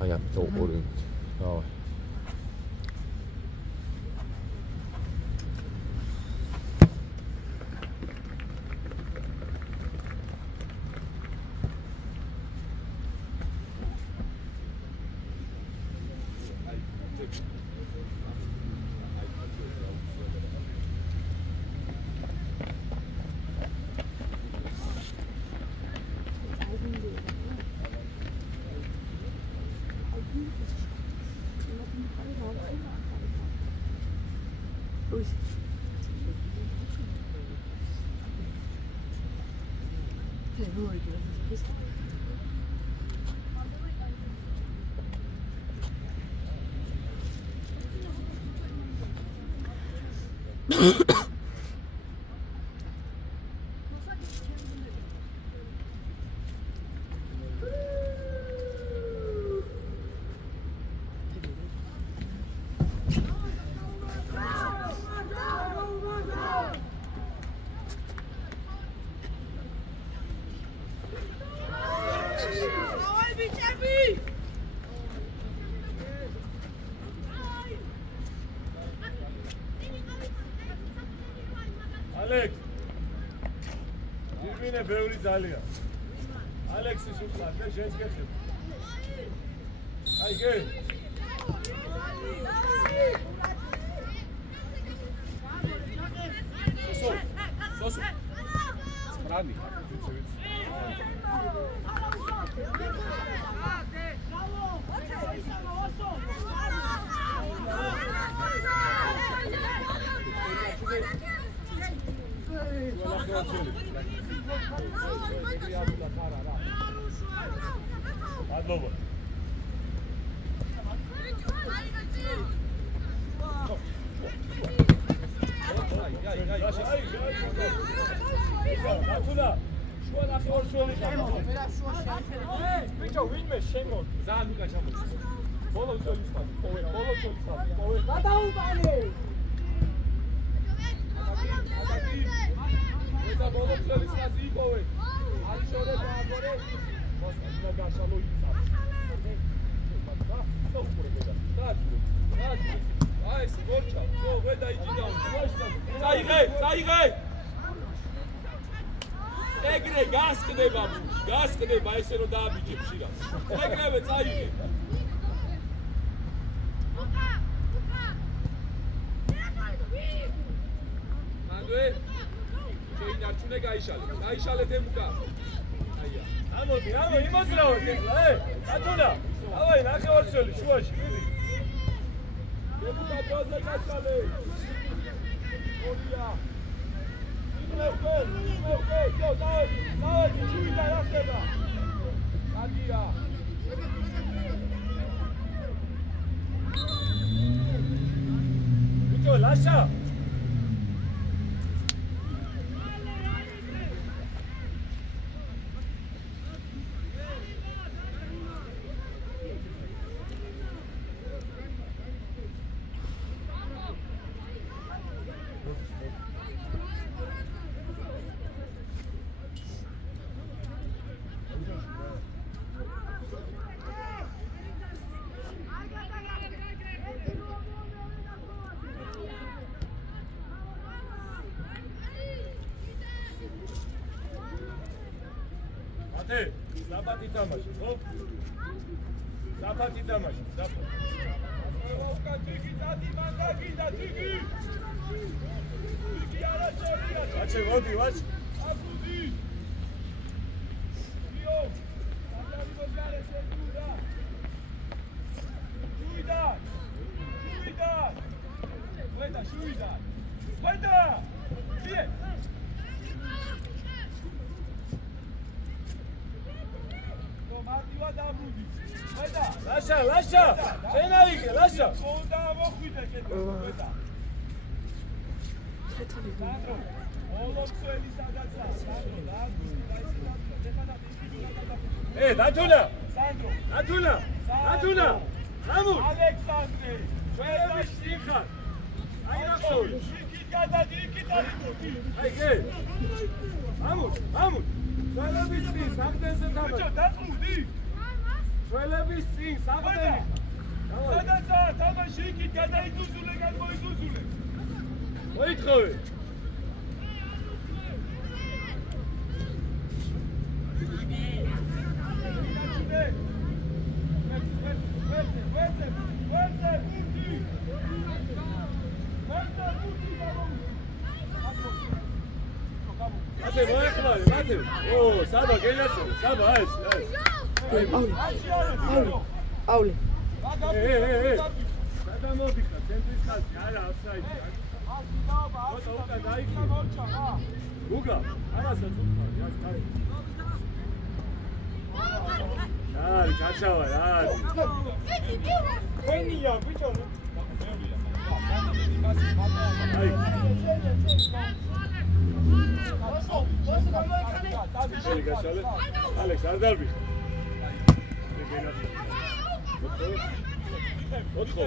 აი ამით ორი. დავაი. ბევრი ძალიან. ალექსის უკან და შენს გეხებ. აი გე. სოსო. სპრანი. Adlovo. Atuna. Şuan axi or şuani xamo. Bicho winme შენო. ძალიან მიგა ჩამო. ბოლო წოლის ხარ. ბოლო წოლის ხარ. გადაუბანე. Eza bolo წოლის ხარ იპოვე. არის შორე დააბორე. მოსკა გაშალო იწა. აი, სგორჩა, ხო, ვედა იჭიდა. წაიღე. ეგრე გასკდება, ესე რომ დააბიჯებ შიგა. ეგრევე წაიღე. მანდვე. შეინარჩუნე გაიშალე დემუკა. აია. ამოდი, იმოძრავოთ ეხლა, ატუნა. ავაი, ნახევარწელი შუაში, მიდი. დემუკა ბაზა გაჭალე. ორია. იმეუკე, ჯო, დავადი, ჩუიდა რა ხდება. აგია. ბიჭო, ლაშა. Zapati tamashi, ხო? Zapati tamashi, zapati. Ოვკა თიგი წადი მანდა გინდა თიგი. თიგი არა შორია. აჩე მოდი, ვაჩ. აბუდი. იო. აბალი მოგარე შეკუდა. შუიდა. ვედა შუიდა. ვედა. ძიე. Lascia! Fenarike, lascia! Onda mokhvide keda. Sandro, olopseli sadaca. Sandro, Natuna! Amur! Alexandre! Ჩვენების სიმხარ. აი რახსოვი. აი გე. ამურ. ჩვენების სიმს ამდენზე თამაში. ბიჭო, დაწუდი. Çölebiz sin, sabır. Sadece tamam şirket kadar izuzule gel boy izuzule. Oy troy. Mate, no es claro, mate. Oh, Saba, ¿qué le hace? Saba, Pauli. Sada mobika, centris kalci, ara, offside. Uga, ara sad utka, ja staj. Ari, kačava, ari. Koji ja, koji ono? Aj. Alex, ar darbi. Otko,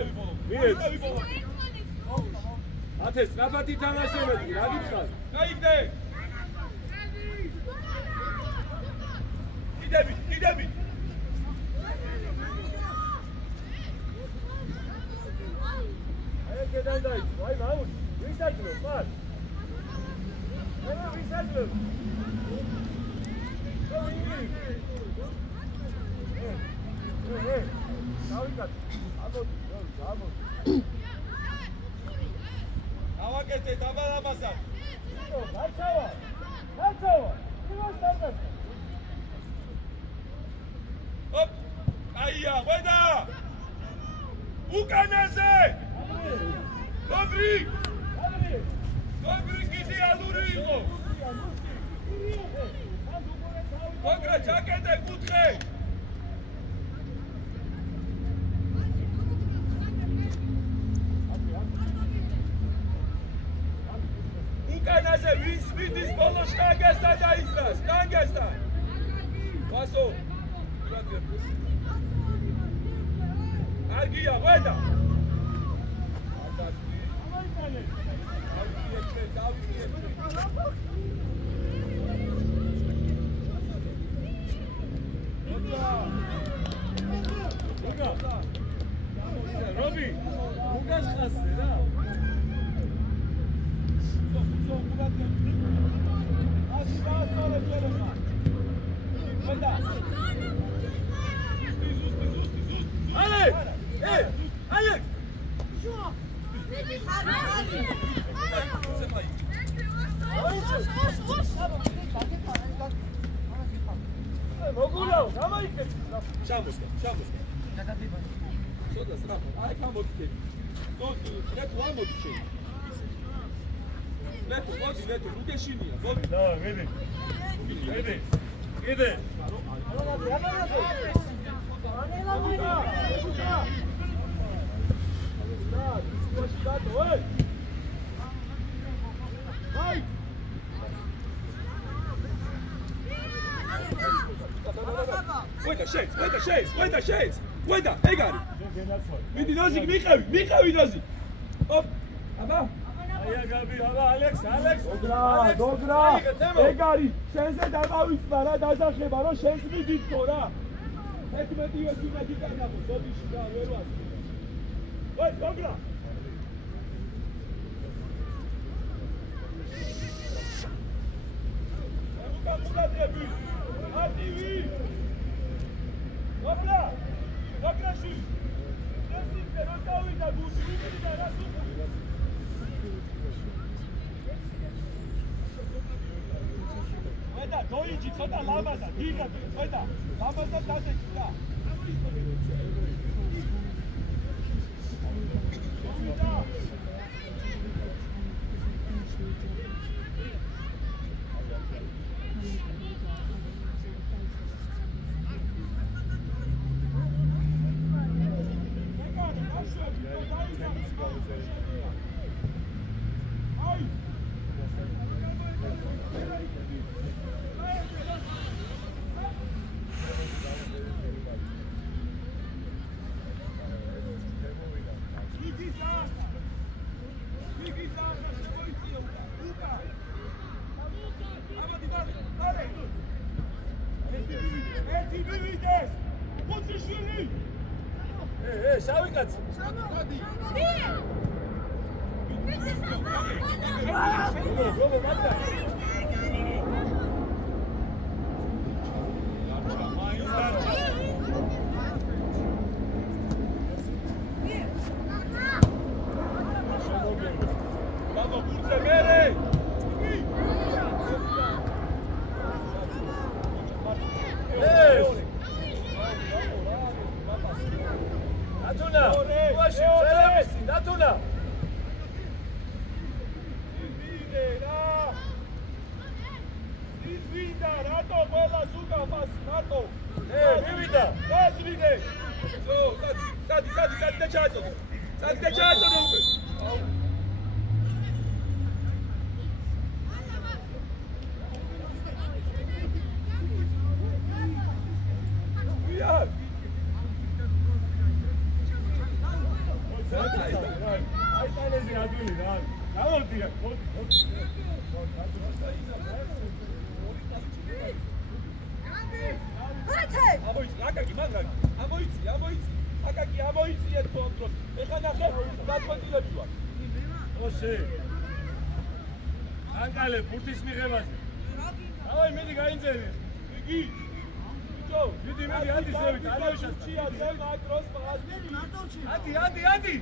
მიეც. ათეს ნაბათი თამაშობები, რა გითხარ? გაიგდე. კიდები. აი გედან დაიწყო, აი მაუს, ვისაძლო, მარ. ენა ვისაძლო. დავიკატე. აბო. ავაკეთე დაბალაბასად. გაჩავა. იმას დავდას. ოპ! აია, ვედა! უკანაზე! dobri გიდი ალური იყო. გოგრა ჩაკეტე კუთხე. უკანაზე ვინ სპიდის ბოლოს კანგესთან დაიძრას, კანგესთან. ვასო. არგია, ვედა. Robi, ugaş xasne ra. Alex! Hey! Alex! მოგულაო, დამაიქეთ. ჩამოსდა. სოდა სწრაფად. აი გამოდიდები. ლეტო ამოდიდე. ლეტო, რუგეშინია. მოდი. და, ვედი. კიდე. Wait, shades. ეგარი. მიდი ნოზიკ მიყევი ნოზიკ. ოპ. აბა. აია გაბი, აბა ალექს. დოგრა. ეგარი. შენზე დავავიწყდა რა დასახება, რომ შენს მიდიქო რა. 11-ივე სიმედი განახო, ზოდიში და ვერ ვასწრებ. ვაი, დოგრა. მუდადები. ატივი. ოპლა. დოგრაში. ეს რო დავიდა გუთი და რა სულ. ვედა, დოიჯი ცოტა ლამაზა, დიდად, ვედა. ლამაზა დადექი რა. შავი კაცი. Ანგალე ფურთის მიღებაზე. დავაი მედი გაინძენი. იგი. ბიჭო, დიდი მედი ადი ზევით, ალევშია ზევ აკროს პასები. ადი.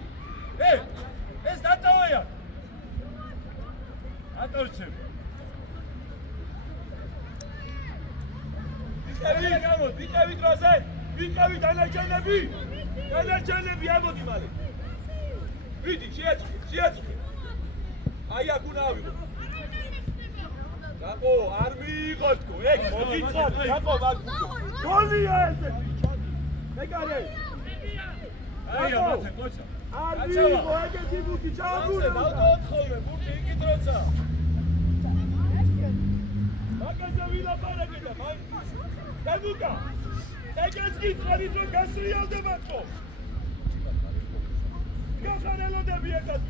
ეს დატოვია. ატორჩე. ვიყევი დროზე. ვიყევი დანარჩენები. დანარჩენები ამოდი მალე. ვიდი, შეაწყვე. აი აქ უნდა ავიღო. Rapo, არ მიიღოთ გო, ეგ მოგიწოთ, Rapo, მაგ გოლია ესეთი. მეკარე. აია, მათე, ყოჩა. არ მიიღო, ეგეთი ბუთი ჩააგუნა. დავდაოთხოვნე, ბუთი იგი დროცა. მაგაზე ვილაპარაკე და მაინც. დაგუკა. ეგეც გიწყარი დრო გასრიალდება ხო? გახარელოდები ერთად.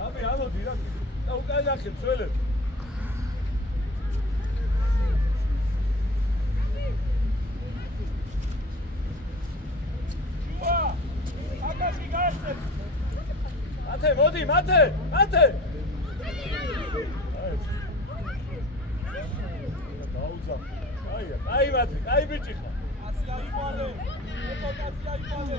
Abi, ამოდი რა. და უკან ნახე მსველებ. ვა! აკაში გააცე. მათე. დაუძა. აი მათე, აი ბიჭი ხა. კაცი აიყვანე. კაცი აიყვანე.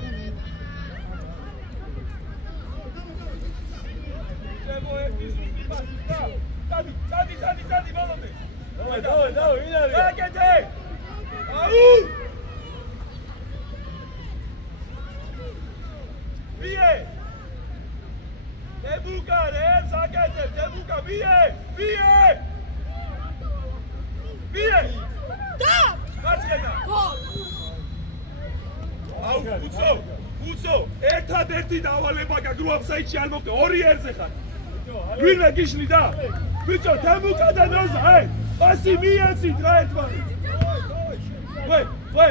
Debo ekis usti pasita. Tadi balone. Давай, ვინარი? აკეთე. აუ! ვიე! დებუკა რებს აკეთე, დებუკა ვიე! და! გაჩენა. აუ, უცო, ერთადერთი დავალება გაქვს რო აფსაიდში არ მოკე, 2 ერზე ხარ. ვინმე გიშლი და? ბიჭო, თემუკა და ნოზა, პასი მიეცით რა ერთმანეთს. ვე.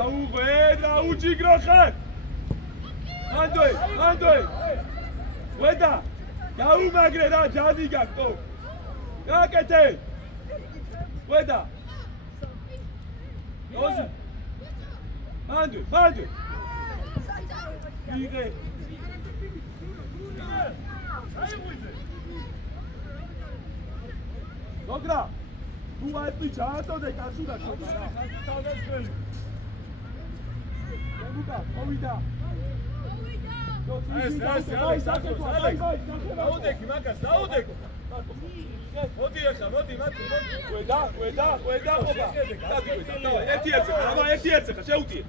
აუ, ვედა უჯიგრო ხარ. ანდოე. ვედა, გაუმაგრე რა, ჯადი გაქვს. გააკეთე. ვედა. ნოზი. მანდ. ვიღე. გოგრა, თუ აიწი ჩააწოდე კაცუდა ხოთა. თავდასხმელი. გოგრა, მოვიდა. დაუდექი მაგას, დაუდექო. მოდი ახლა, მოდი. ვედა ყოფა. დავай, ერთი ერთზე ხა, შეუტიე.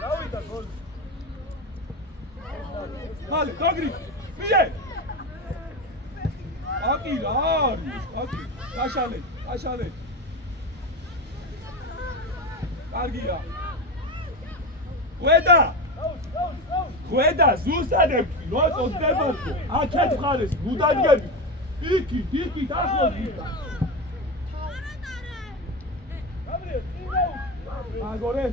დავიდა გოლი. მალე, გოგრი, მიე. აკი რა არის? აშალე. კარგია. ხვედა, ზუსტად ეკი, რო წოდებოდო. აქეთ ხარეს, გუდადგები. Diki, ახლოს ვიდა. გაბრიელ, წინა უ. აგორე.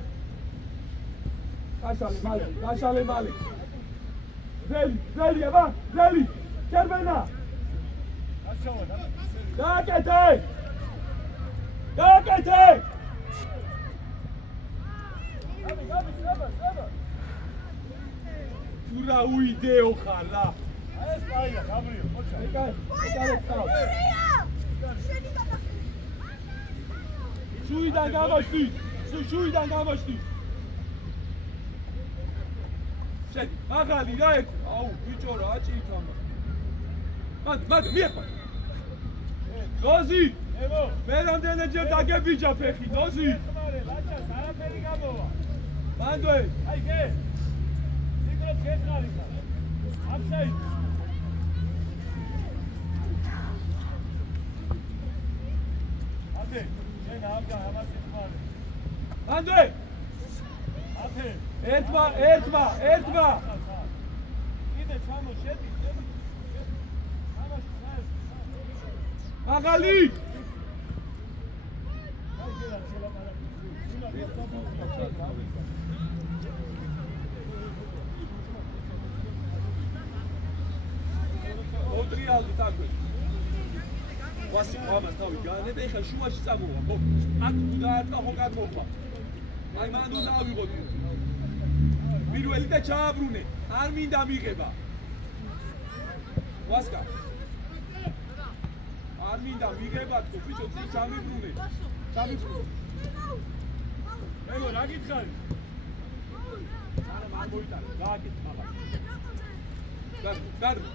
გაშალე მალე. ზელი, აბა, ზელი. ჩერვენა. გააკეთე. ურა უიდეო ხალა. ეს პაია, გაბრიელ, ხოჩა. ეკარე სტავ. შუიდან გამოსდი. შენ მაღალი რა ეკ. აუ, ბიჭო რა ჭირთამა. მაგ მიეხმა. დოზი. ემო. მე რამდენჯერ დაგებიჯა ფეხი, დოზი. ლაჩას არაფერი გამოვა. მანდოე. აი გე. სიკრეთ გეთხარი. აფსაიდ. აფე, შენ ამგა ამას ეხმარე. მანდოე. აფე. ერთმა. კიდე ჩამო შედი. მაღალი. ოტრიალდი თაგვი. ვასი მამას თავი განედა ეხლა შუაში წამოვა, ხო? აქ თუ დაარტყა ხო გადმოხვა. აი მან უნდა ავიღოთ. პირველი და ჩააბრუნე. არ მინდა მიღება. ვასკა. არ მინდა მიღება თუ ბიჭო წინ სამიბრუნე. ემო რა გითხარი? არა მან მოიტანა, გააკეთე მაგას.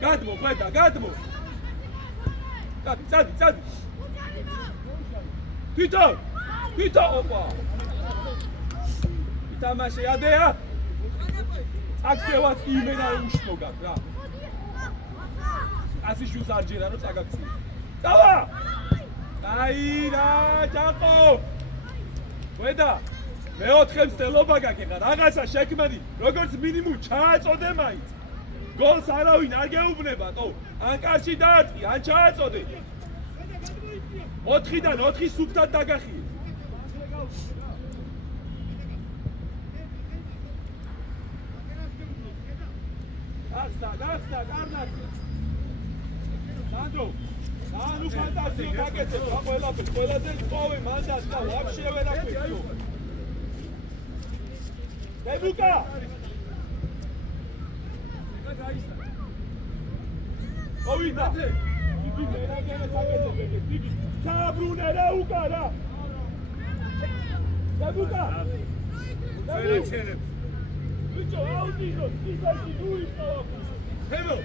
გადმო, ხედა, გადმო. წადი. თვითო, ოპა. ითამაშე ადეა. აქცევაც კი იმენა უშტოგად რა. ასი შუს არ ჯერა რომ წაგაქცია. დავა! აი რა, ჯაყო! ხედა, მეოთხე მცდელობა გაქვს ხა, რაღაცა შექმნი, როგორც მინიმუმ ჩააწოდე მაინც. გოლს არავინ არ გეუბნება, თო, ან კარში დაარტყი, ან ჩააწოდე. 4-დან 4 სუფთად დაგახიე. გახსნა, კარნაკი. სანდრო, ანუ ფანტაზია გაკეთებ, რა ყველაფერს, ყველაზე წოვე მანდატს და ვაფშე ვერაფერს. დებუკა! მოვიდა. იგი მერაგენა საკეთებ, იგი ჩააბრუნე რა უკა რა. დებუკა! ფერაჩერებს. ბიჭო, აუდიოს, ისეთი თუ იყავა. ჰემო!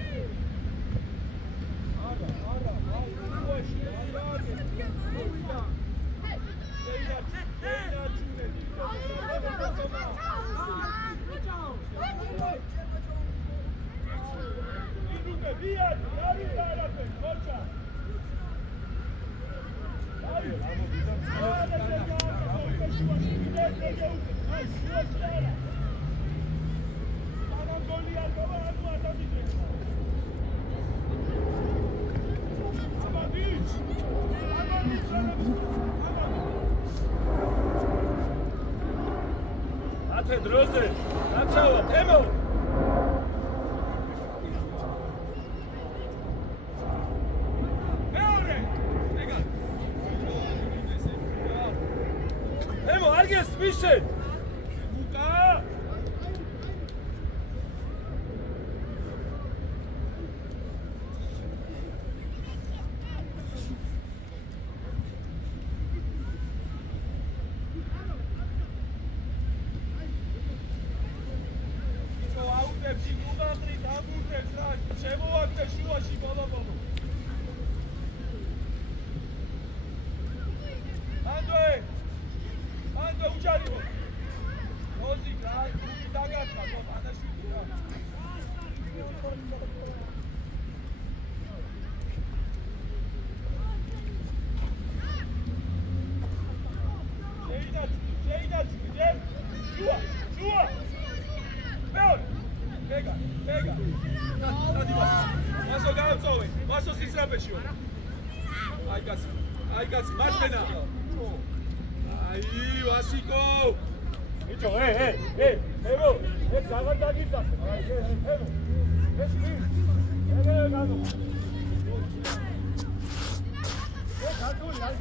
ათე დროზე დაცავა თემო მეორე ეგა თემო არ გესმისე უკა ჭრაპეში ვარ. აი კაცი, მარცხენა. აი, ვასიკო. ბიჭო, ემო, ეს აღარ დაგიწახე. ემო. ეს ვინ? განო. ეს გატული აი.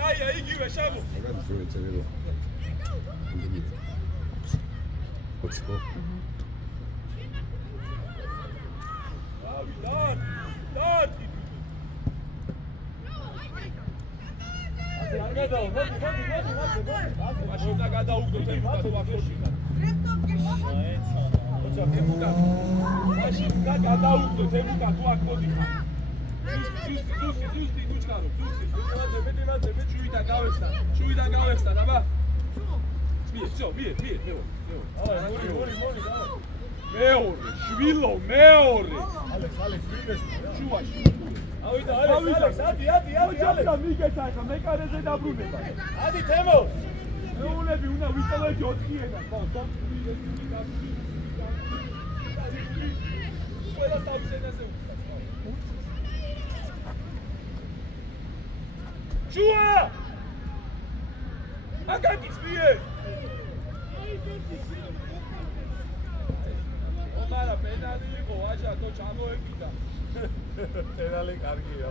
კაია, იგივე შაბო. აგარ წერილო. ოცხო. დავიდან. არ გადაო, მოდი. მაშინ და გადაუგდოთ ემუტა თუ აფშინა. ოცა ემუტა. მაშინ და გადაუგდოთ ემუტა თუ აქ მოდიხარ. ზუსტი, ნუჩკარო, ზუსტი. მეძე, შუიდან გავეხსნა, აბა. მie. მორი, დავა. მეორე, მეორე. ალექს, ვინდეს? შუაში. ავიდა, ალექს, ადი. ოჯახა მიგეცა ხა, მეკარეზე დაბრუნება. ადი თემო. მეულები უნდა ვიწოვებდი 4 ენას, ხო, ყველა თავის ენაზე შუა! აკაკის მიე! ომარა პენალი იყო, ვაჟა, თო ჩამოეკიდა. პენალი კარგია.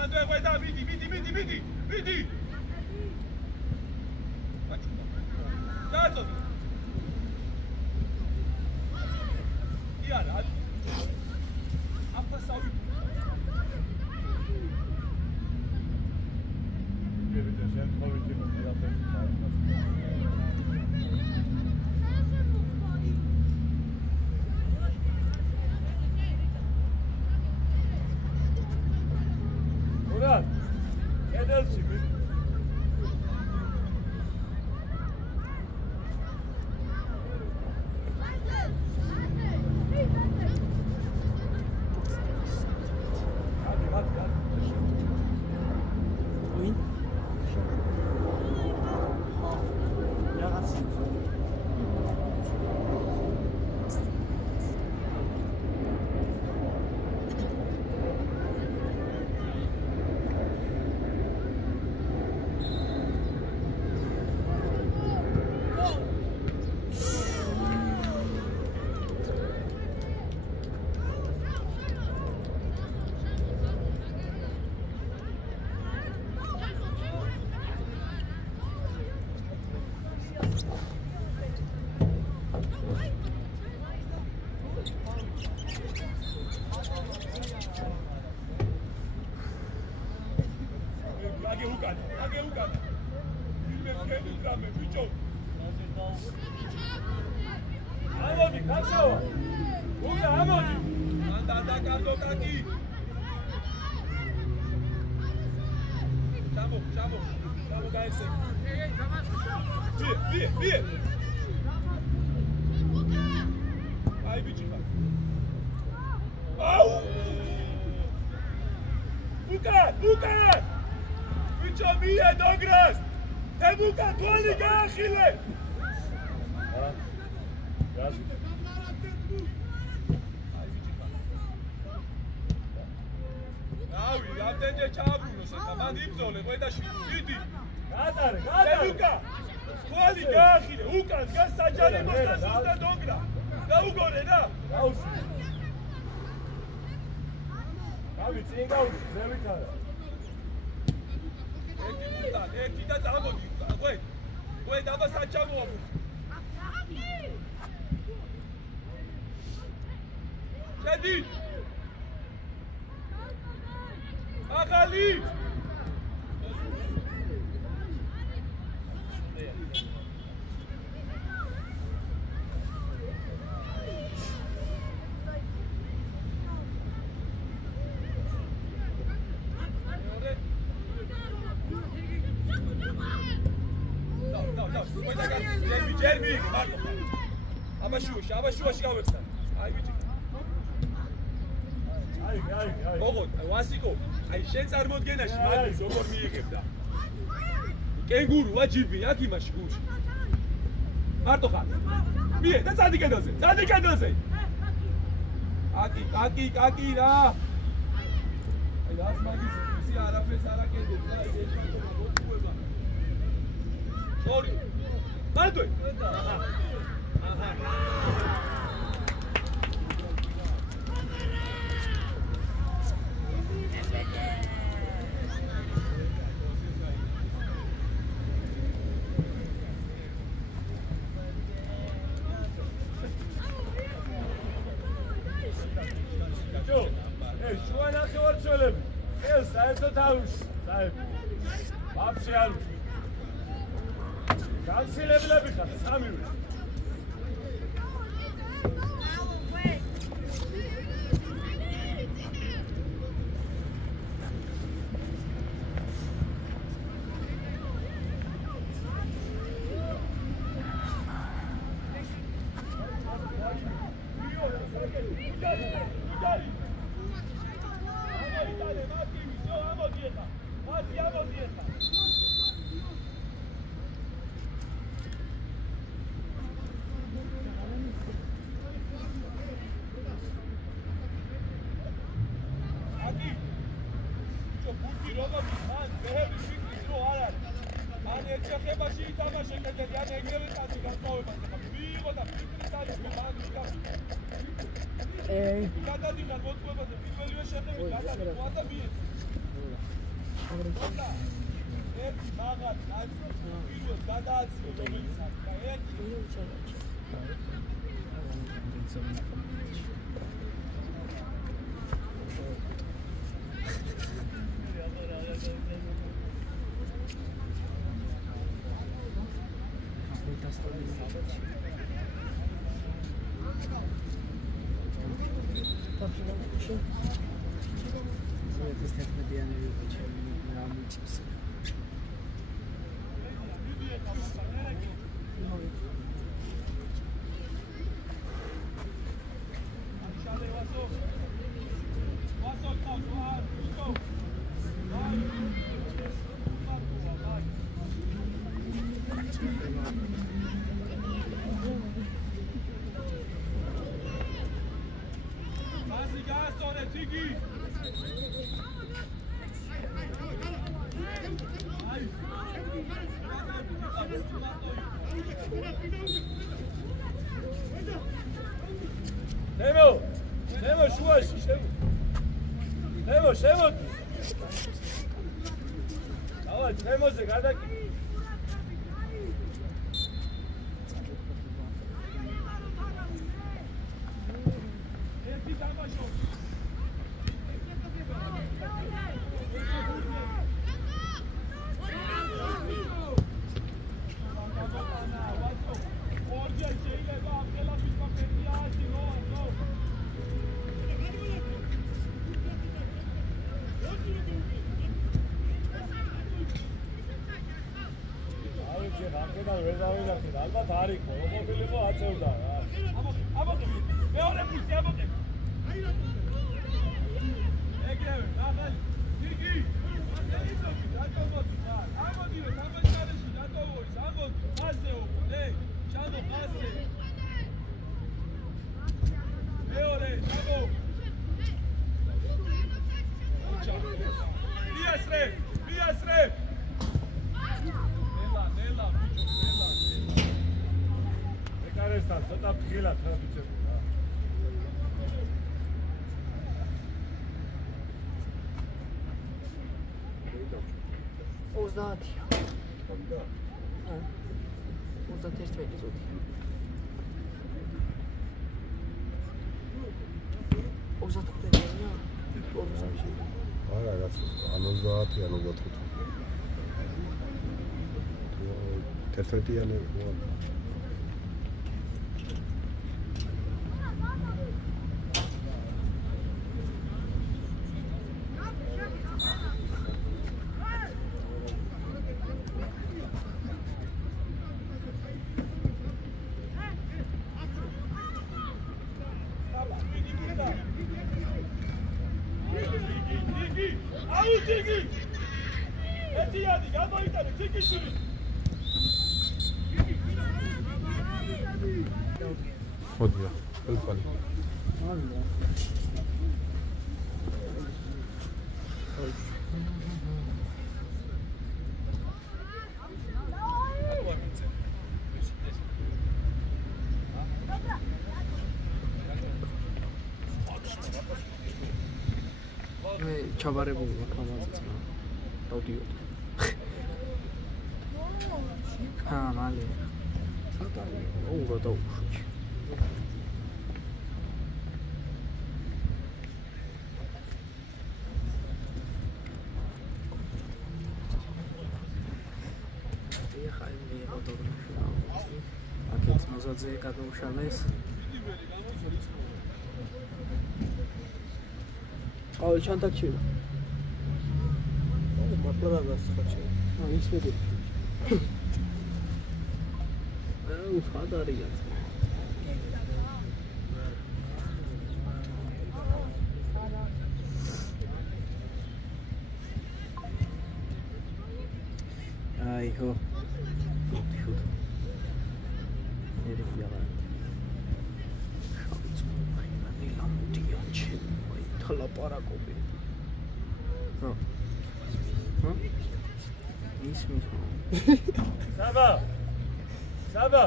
მანდვე ყვედა, მიდი. გაწოდი. იარა. აფასავი. გერეჯა შემთხვევით იმოდი უკან! ბიჭო მია დოგრას! უკან თვალი გაახილე! გასი. რავი, რამდენჯერ ჩააბრუნოს ახლა, მან იბრძოლე, ყვედაში, დიდი. გატარე. უკან! თვალი გაახილე, უკან დგას საჯარი მოსტანს და დოგრა. გაუგორე რა! გაუშვი. რავი, წინ გაუშვი, ზევით არა. ერთი და წამოდი, ყვე დაბა საჩამოა. შედი! ახალი! ჯერმი, მარტო. აბაშუაში გავეხსნა. აი ბიჭი. აი. მოგო, ვასიკო, აი შენ წარმოდგენაში მაგის როგორ მიიღებდა? კენგურუა ჯიბი, აქ იმაში გულში. მარტო ხარ. მie და წადი კედელზე. აკი რა. აი რას მაგის ისი არაფერს არ აკეთებს და ეს შეჭომა გოწუება. ორი. მარტო. აჰა. საერთოდ არ უშ, საერთოდ. ვაფშე არ უშ. განსილებლები ხარ, სამივე. ნემო შუაში შემოდი დავა ნემოზე გადაკი ერთი თამაშო ალბათ არ იყო, ყოფილიყო აწევდა რა. ამოყები, მეორე ფულსი ამოყები. ეგრევე, ახალი, დიდი. ჩაბარებული მაქამაზეც დავდიოდ. მალე. ოღონდ დაუშვი. აქეთ მოზაძე გადაუშალეს. ყოველ ჩანთაკში. მართლა გასწრაფე. ის მედი. ხადარია. აი ხო. შუთ. ერია. ლაპარაკობი. ისმის. საბა.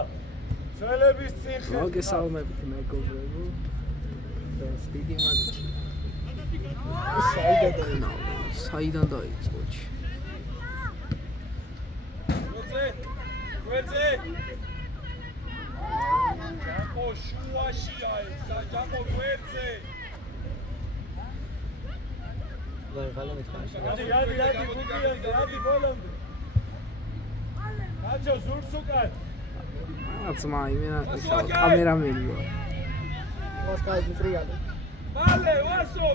სელების ციხე. მოგესალმებით მეგობრებო. და სტიდი მაგიჩი. საიდან დაიწყო? გვერდზე. ჯაკო შუაშია ეს, ჯაკო გვერდზე. ღალე მითხარი. ადი ბოლომდე. კაცო ზურს უკან. აცმა იმენა კამერამენი ვარ. ვასკაი ტრიალე. მალე ვასო.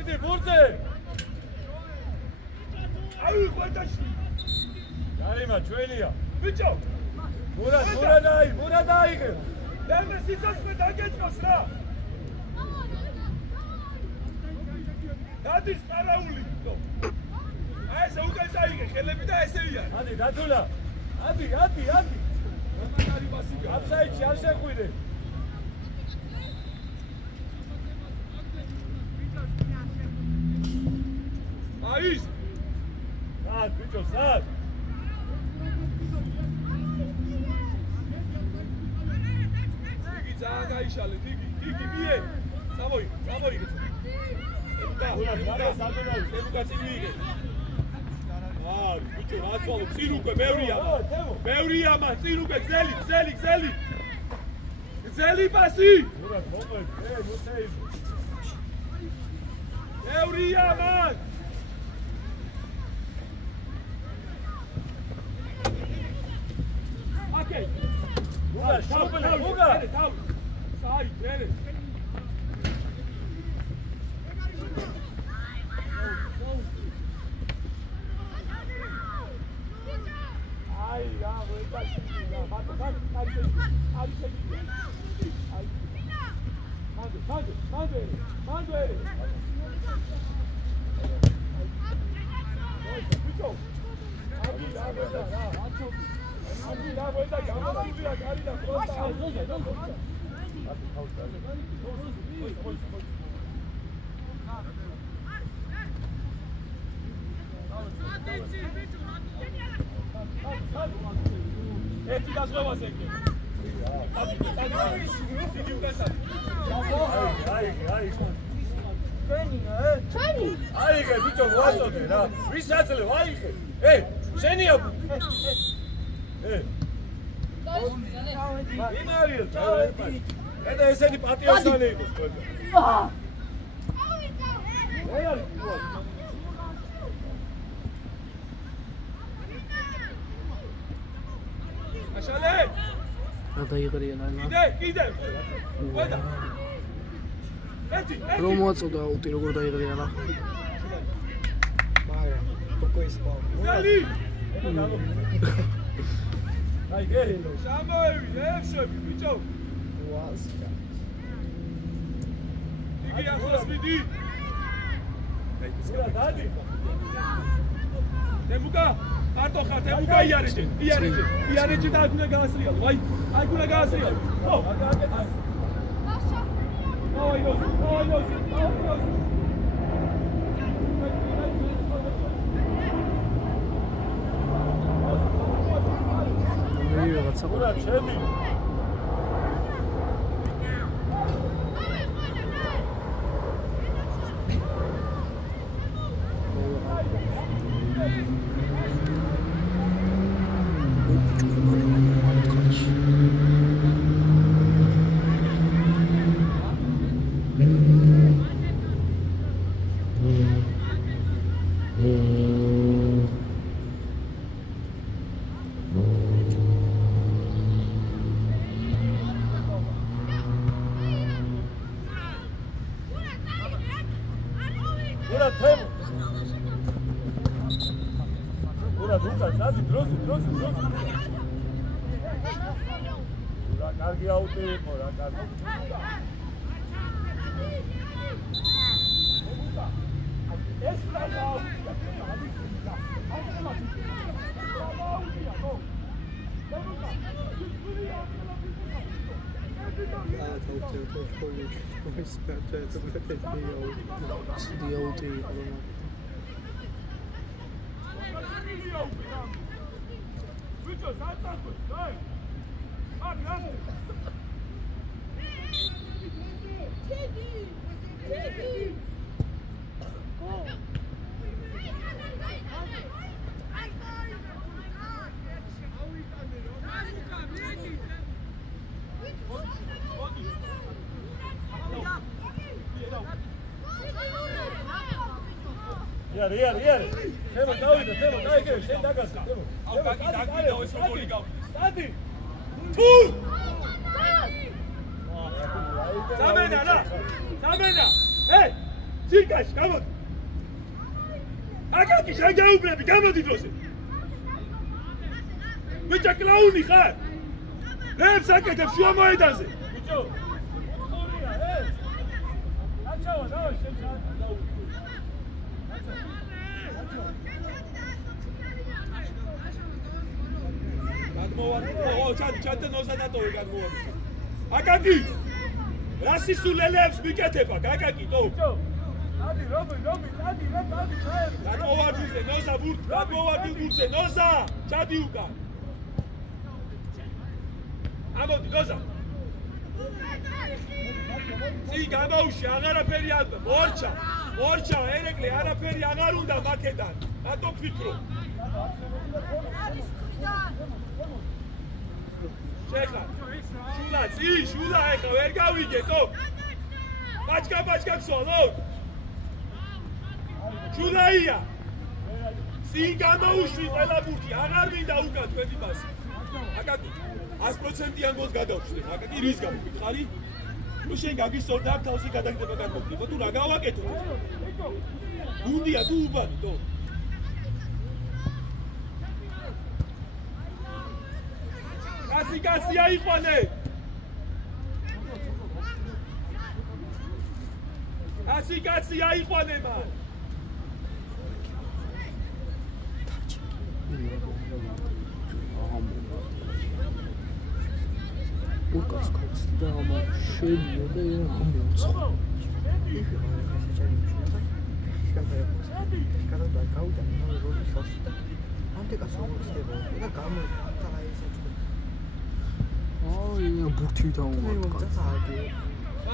Idi burze. Ai khodashi. Yarima ჩვენია. ბიჭო. მურა დაიღე. მე სიცოცხლე დაგეჭყოს რა. დადის პარაული. აი ესე უკან წაიღე ხელები და ესე ვიარ. ადი დათულა. ადი. რომანარი მასიკა. აფსაიდში არ შეხვიდე. აის. სად ბიჭო სად? ძალიან გაიშალე, დიდი მიე. წამოიგე. და სადენოვი, ედუკაცი მიიღე. ბიჭო, რაცვალო, წინ უკვე ბევრია მან, წინ უკვე გზელი. გზელი პასი. ბევრია მან. აკეი. რომ მოაწოდა აუტი როგორ დაიღრია რა. აი გერი შამოევი ევშები ბიჭო იგი ახლოს მიდი აი დადი თემუკა მარტო ხარ თემუკა იარეჯე და აგუნა გაასრიალო აი აგუნა გაასრიალო ო აკეთე ой Ура, შედი. Iar. Temo, dai, შენ დაგასე, temo. დაგიდაო ეს როგორი გავ. დადი. თუ! სამენა რა. სამენა. ცირკაში, გამოდი. აკაკი შეგეუბნები, გამოდი დროზე. ბიჭა კლაუნი ხარ? რებს აკეთებ შუა მოედანზე? ბიჭო. ხორია, აჩავა, დავай, შენ დაუ. ჩანდა ნოზადატოვე გადმოვადი. აკაკი! რა სისულელეებს მიკეთება, აკაკი, თო? დადი, რობი, დადი, ჩაერდი. გადმოვადი, ნოზა ბურთ, გადმოვადი ბურთზე, ნოზა! ჩადი უკან. ამოდი, ნოზა. წი გამაუში, აღარაფერი ატო, მორჩა, ერეკლე, არაფერი აღარ უნდა მაქედან. რატო ფიქრო? შეხა შულა ეხა ვერ გავიგეთო ბაჭკა ქსვალო შულაია წინ გამოუშვი ყველა ბურთი აღარ მინდა უკან თქვენი მასი აკაკი 100%-იან გოლს გადავშლი. აკაკი რის გამო გითხარი? ნუ შენ გაგისწორდა აქ თავისი გადაგდება გადმოგდიო. თუ რა გავაკეთო? გუნდია თუ უბანი თო? კაცი აიყვანე. კაცი აიყვანე მან. უკაც კაცდა ამა შეიძლება ამოწყო. აი, ბურთი დაუმარცხა.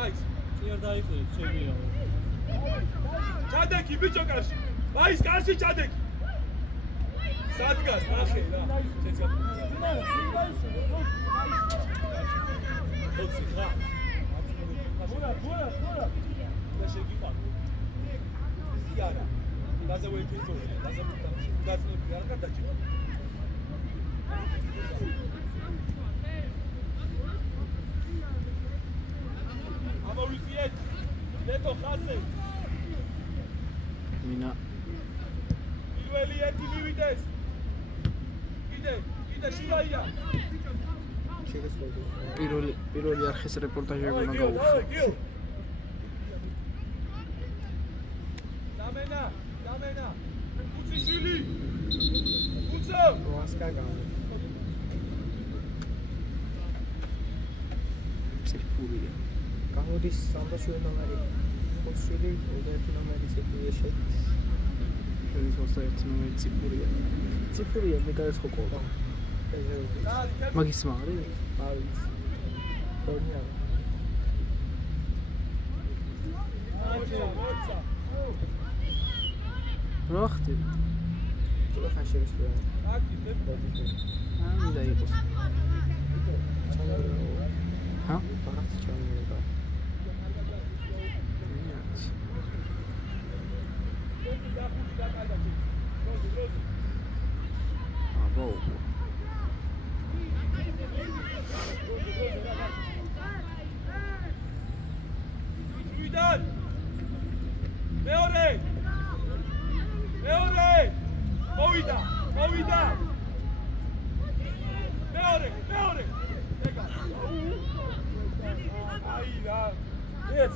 აი, წიერ დაიყვე, ჩემია. ჩადექი ბიჭო კარში. აი, კარში ჩადექი. სადგას ნახე რა. შეცად. ოცი ხა. ბურა. და შეგიყავ. ზიარა. დაზე ვეთქო. დაზე გაწნები არ გადაჭი. ამოვიწიეთ. ნეტო ხაზე. მინა. პირველი ერთი მივიდეს. კიდე შულაია. პირველი არხის რეპორტაჟი უნდა გავუშვი. დამენა. უცისილი. უცო. როასკა გავა. ციფურია. გამოდის სამბაშვილი ნომერი. უცისილი 21 ნომერი ციფურია შედის. შედის 21 ნომერი ციფურია. ციფურია მე გაეცხოკო. მაგის მარი? არის. თორნია. რა ხდება? თუ ხაშევის თუ მინდა იყოს. ჰა? რაღაც ჩამოვიდა. აბო. ვიდან? მეორე. მოვიდა. მეორე. ეგა. აი რა. მეც.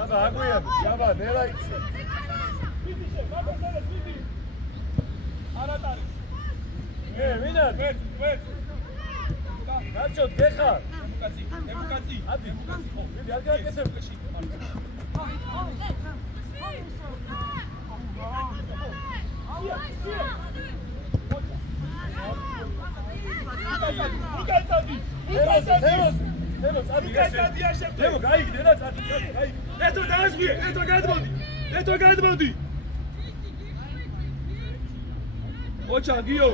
აბა აგვია, აბა ნელა იცი. ვიდიშე, მაგალითად ვიდი. არატარი. ვინარ? ვერც. გაჩოდ გეხარ. ემუკაცი. ადი. ხო, ვიდი არ გააკეთებ. თემოს ადი შეფტე. თემო გაიგდე და წადი. ნეტო დაასვიე, ნეტო გადმოდი. ოჩა გიო.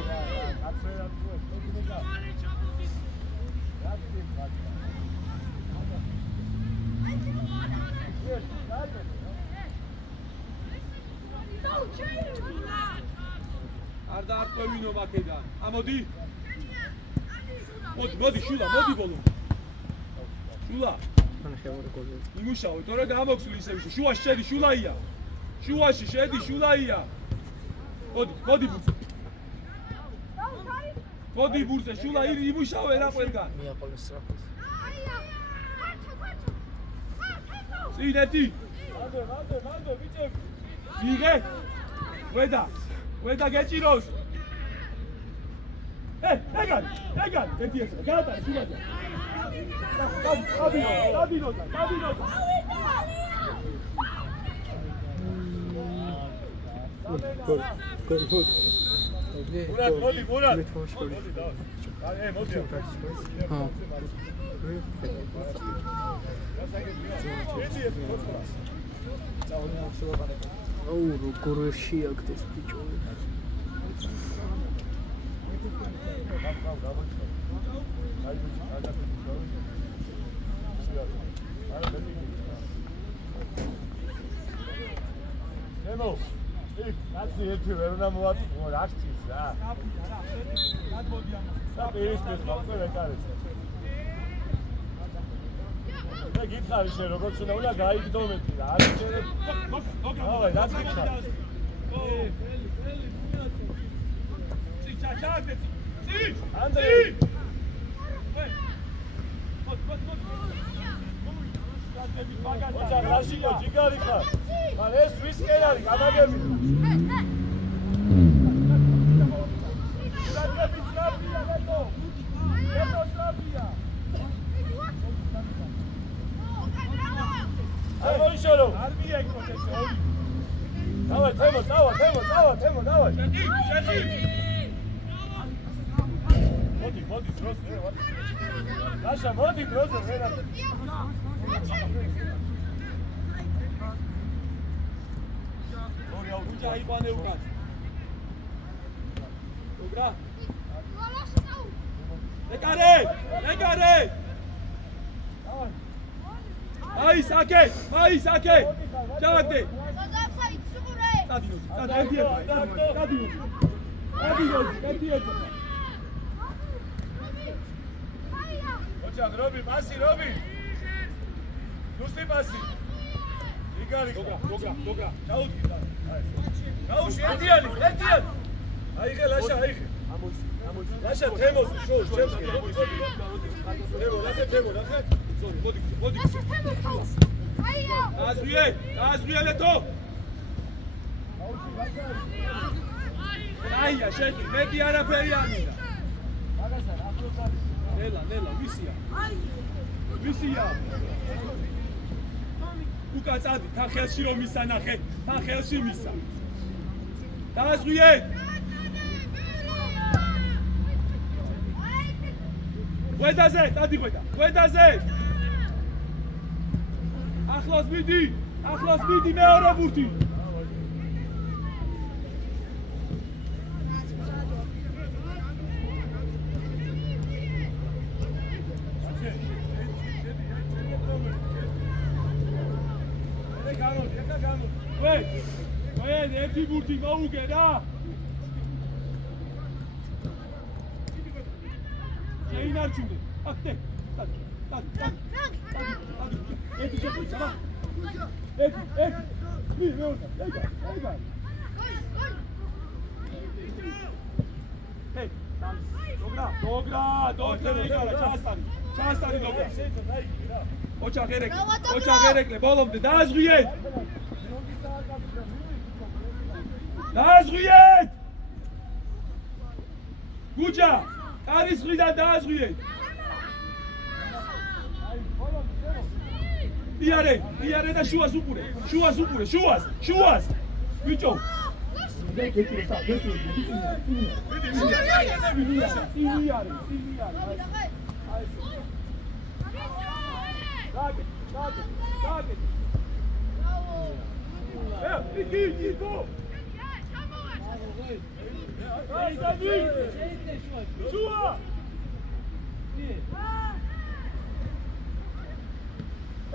არ დაარკვევინო მაქედან. ამოდი. მოდი შულა, მოდი ბოლო. შულა. ანუ ხევორე გოლი. იმუშავე, თორე გამოგცვლი ისე ვიშო. შუაში შედი, შულაია. შუაში შედი, შულაია. მოდი ბურზე. მოდი ბურზე, შულა იმუშავე რა ყველგან. მიაყოლეს სწრაფად. წინეთი. მანდო, ბიჭები. იღე. ვედა გეჭიროს. ეგარი. ერთი ეს. გაატარე, შულაია. დადინო. მურატ. მოდი. ჰა. აუ, როგორ შეაგდეს ბიჭო. ნემო კაცი ერთი ვერ უნდა მოვატყუო რა ხდის რა. გადმოდი ამას. საპირის მიხარ ყველა კარეს. და გითხარი შენ როგორც უნდა გაიგდომეთი რა. არის შენ დავაი რა გითხარ. ანდრე ოჩა გაშიკო ჯიგარი ხარ. მაგრამ ეს ვის კენ არის გამაგები. გადაგები სტრაფია ლეტო. ლეტო სტრაფია. აი მოიშორო. არ მიეკროთ ეს ორი. დავაი თემო, წავა, დავაი. შედი. მოდი, დროს მე ვარ. გაშა, მოდი, დროზე ვერა. ორი აუჯა იყვანე უკან. უგრა. ეკარე! აი საკე! ჯაგდე! წადი. ოჩა რობი, მასი რობი. ნუსტი მასი. იგარი გოგრა. ჩაუდგი და. გაუში ერთიანი. აიღე ლაშა, აიღე. ლაშა თემოს შოუს, ჩემს კი. თემო, ნახე. მოდი. აზრიე ლეთო. აია, შედი, მეტი არაფერი ამინდა. მაგასარ ახლოს არის. ნელა, ვისია. უკა წადი, თან ხელში რომ მისანახე, თან ხელში მისა. დააზღვიე. გვედაზე, წადი გვედაზე. ახლოს მიდი მეორე ბურთი. ერთი ბურთი მოუგე რა. შეინარჩუნე. აკტე. წადი. ერთი შეფიცა. ერთი. მი მეოთხე. ეგა. ჰეი, დოგრა, ჩასტარი დოგრა. ოჩა ღერეკლე, ბოლომდე დააზღვიეთ. დააზღვიეთ! გუჯა, კარის მხრიდან დააზღვიეთ! იარე და შუას უყურე! შუას! ბიჭო!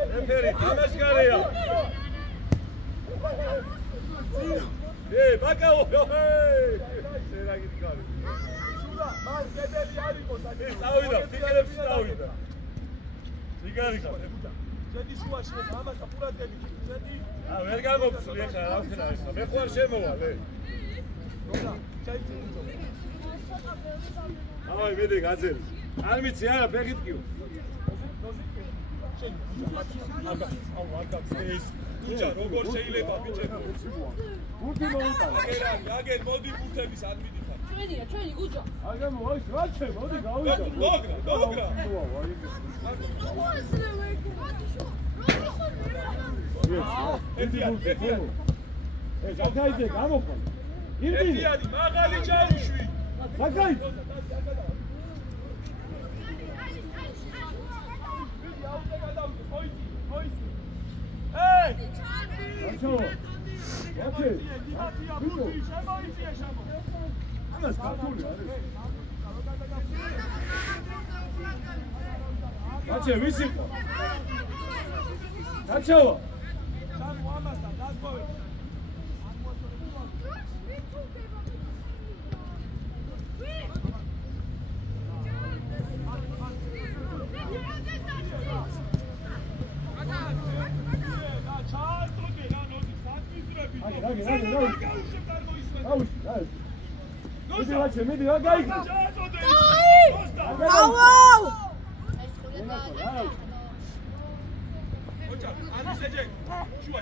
Eferi, tamashkareya. Bakao. Sera gitkari. Mar gedeli arikos. Savida, tikelebs savida. Igari kha. Jedi shuashi amas apurad gedi. Jedi. Ver gagopsuli kha, ra khira is. Me khwar shemoval, Ai, vedi gazeli. Ar mitsi ara pegit kiu. გუჯა როგორ შეიძლება ბიჭებო ბურთი მოუტანა აგერ მოდი ბურთების არ მიდიხარ ჩვენი გუჯა აგერ მოის რაჩე მოდი გავიდა დოგრა ეს ზაქაიძე გამოყო ერთიანი მაღალი ჩაუშვი ზაქაიძე Hey! Acho! Okay. Amas kartuli არის. Acho, ვისი იყო? Acho! ჩამო ამასთან დაგმოვე. აუში, აი. მიდი ვაჩე, მიდი, გაიგე. აუ! ოჩა, ანი შეჯე. შუა.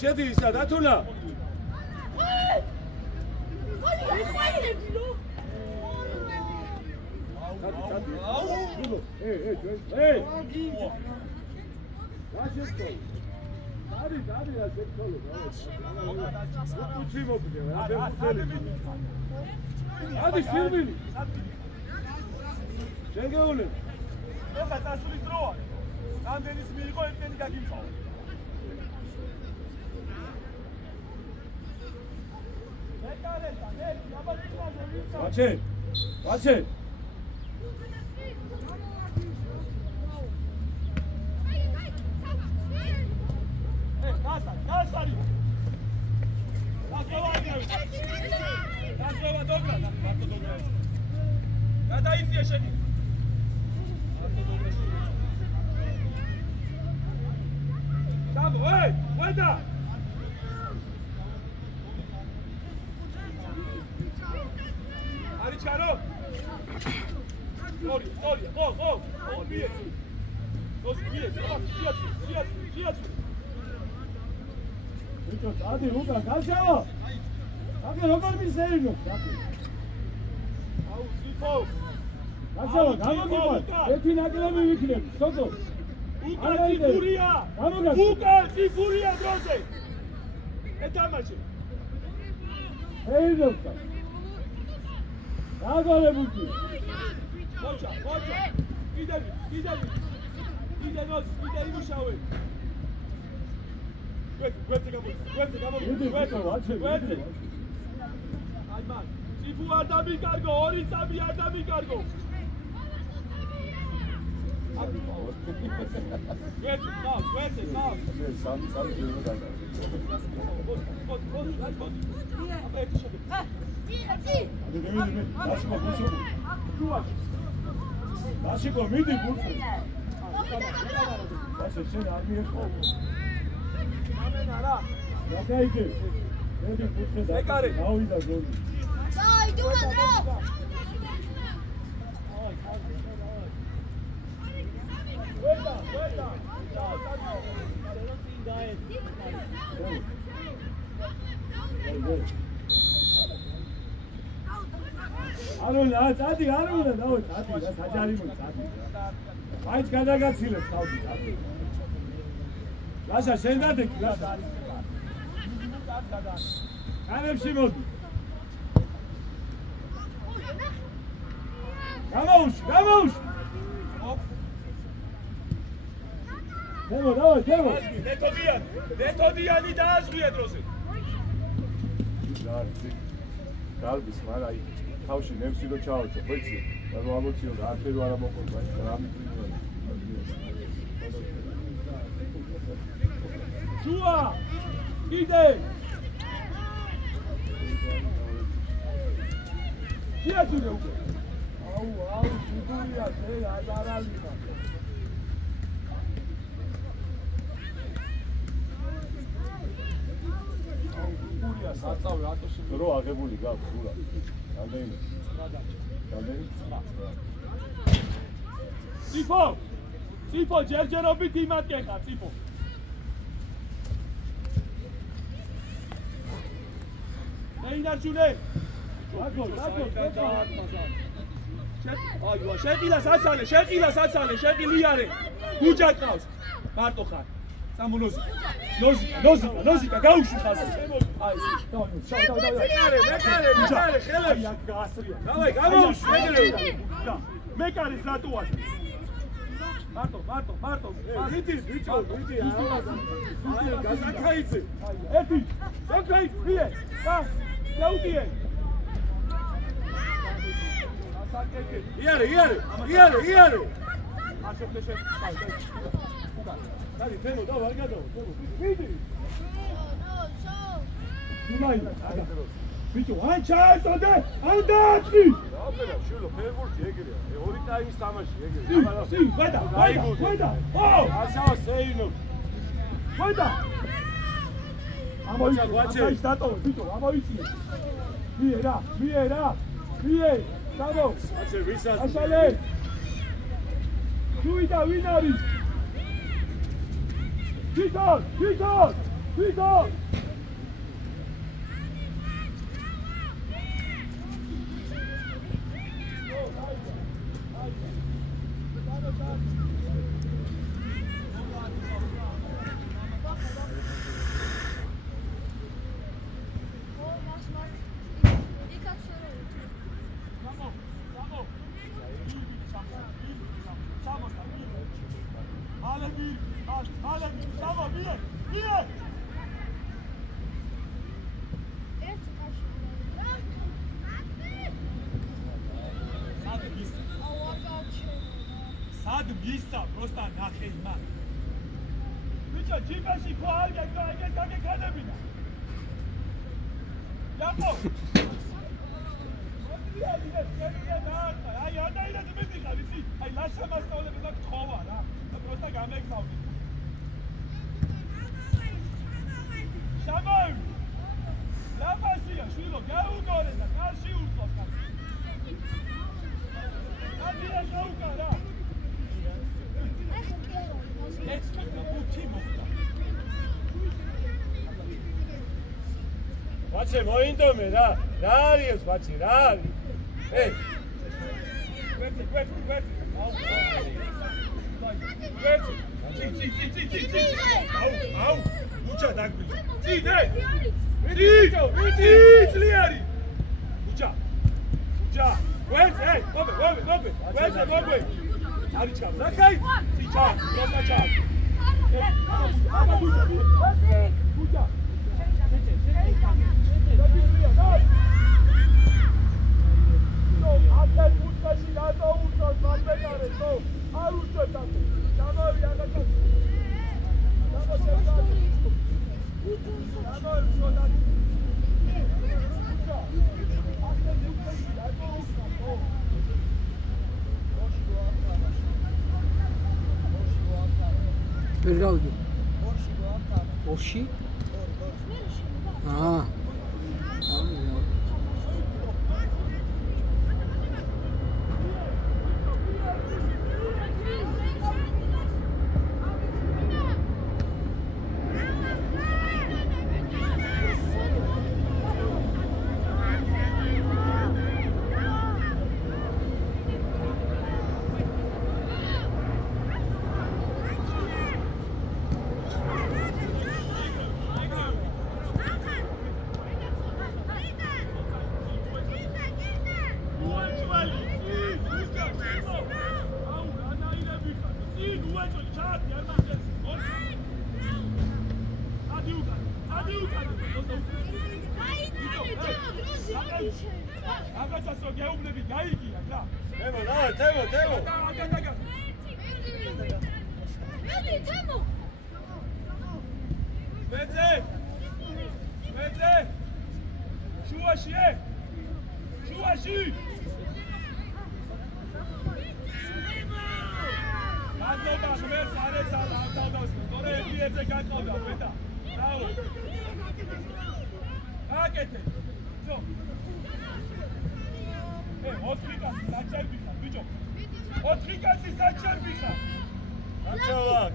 შედი ისა დათუნა. ადი სილვინი. შეგეუნე. ეხა წასulis დროა. რამდენის მიიღო ერთენი გაგიმწავა. ვაჩე. გასარი. გასავა დოგრა, მარტო დოგრა. გადაიწია შენი. მარტო დოგრა. ჩამო, ვედა. არის ჩარო. ორი, ხო. მიეც. დოსიეს, შეაც. ბიჭო, ადი უკან გაშავა. აკე როგორ მისეინო? აუ, სიფო. გაშავა, გამოგიყვან. ერთი ნაკლები ვიქნები, სოკო. უკან ციფურია. უკან ციფურია დროზე. ეთამაშე. ეინოხა. აგოლებული. მოჩა. კიდევ იმუშავე. გვერდზე გამოდი. აი მან. ციფუ არ დამიკარგო, 2-3 არ დამიკარგო. გვერდზე, ხავ. სამი ჯერ გადავა. აბა ერთი შეგე. დაშიკო, მიდი ბურთი. ასე შენ არ მიეხო. ამენარა. დაგაიგე. მედი ბურთი და გავიდა გოლი. დაი, დუღანდრო. ვედა. არონა, წადი, არონა, დაო, წადი, რა საჯარი მოწადი. მაინც გადაგაცილებ თავი, წადი. ლაშა, შენ დადეკი, ლაშა. კანებში მოდი. გამაუში. დემო. მეთოდიანი დააზღვია დროზე. გალბის, მაგრამ აი თავში ნევსი რო ჩაავჭო, ხო იცი? და რო ამოციო და არ შერო არა მოყვა, აი რა მიტრინო. შუა! კიდე! შეაწუნე უკვე. აუ, სიგურია, შენ აზარალია. საწავ რატო შეგო რო აღებული გაქვს სულა. რამდენი? ციფო, ჯერჯერობით იმატკეხა, ციფო. მეინარჩუნე. დაგო. აიო, შეყილა საცალე, შეყილიარე. გუჯა ყავს. მარტო ხარ. სამულოზი. ნოზიკა, გაუშვი ხაზი. აი, დავა. მეკარე, ხელები აქ გაასრია. დავაი, გამოვშვი, მეკარე. მეკარის რატოა? მარტო. მიდი, ბიჭო. აი, გასაკაიცე. ერთი. საკაი, ვიე. დაუდიე. ასაკეთე. იარე. ასეთე შეფასე. Dai, temo, dai, guarda, vedi. Dimai. Bicho, ay chance ode. Andati. Opera, shulo, pervurti egere. E ori times tamashi egere. Si, guarda. Oh, asava seino. Guarda. ამოიცი დატოვე ბიჭო ამოიცი მie რა გამო აჩე ვისაც აშალე შუიდა ვინ არის ვიტო სად მისცა просто ნახე იმან ბიჭო ჯიბაში ხო არ გაგეკანებინა යაკო აი ადაირად მედიხარ იცი აი ლაშა მასწავლებელი და გთხოვა რა просто გამეკავდი შამოი ლაბასია შვილო გაუგორე და კარში ურწყავს ადია გაუკარა ვაჩე მოინდომე რა არის ვაჩე რა არის ე აუ უჩა დაგბიჭო ძლიერი უჩა მობე არის ჩამ ზაკაი ციჩა როსაჩა უჩა ვერ გავიგე. ოში? აა.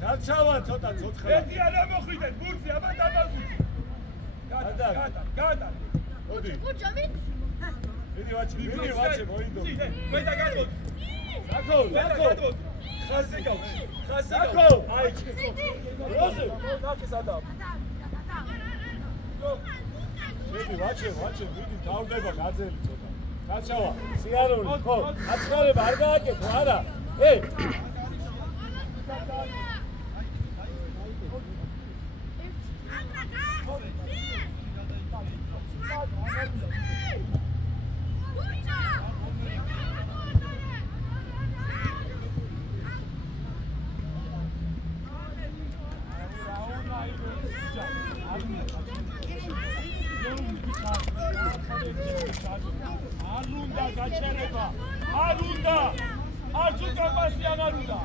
გაჩავა ცოტა ცოცხლა ერთი არა მოხვიდეთ ბურთი აბა დაბალგუცი გადა მოდი გუჭამი მიდი ვაჩე მოინდო მედა გადმოდი აკო ხასე გავა აი როზე ნახე სადა მიდი ვაჩე მიდი დავდება გაძელი ცოტა გაჩავა სიარული ხო აცხარება არ გააკეთო არა არუნდა გაჩერება არუნდა არც უკამასი აღარუნდა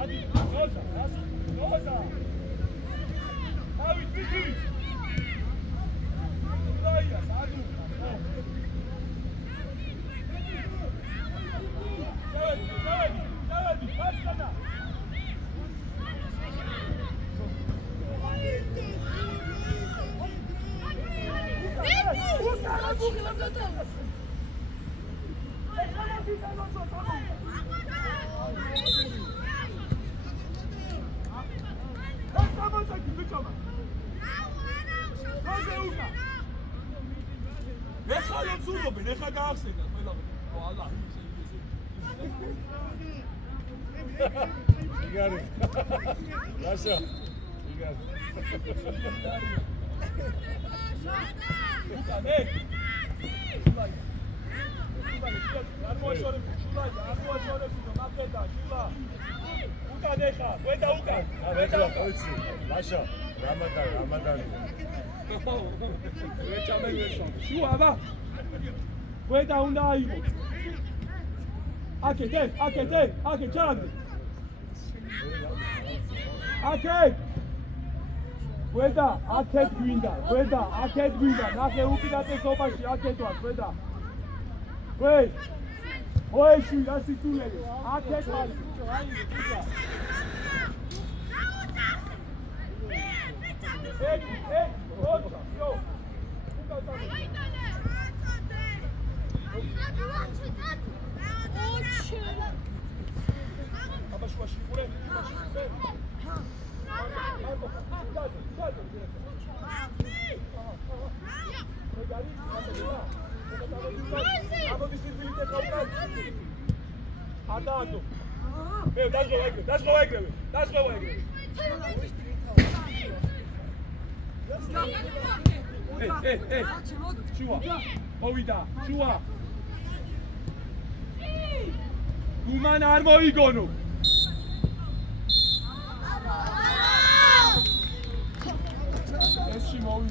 ადი გუმან არ მოიგონო. ეს შემოვიდა.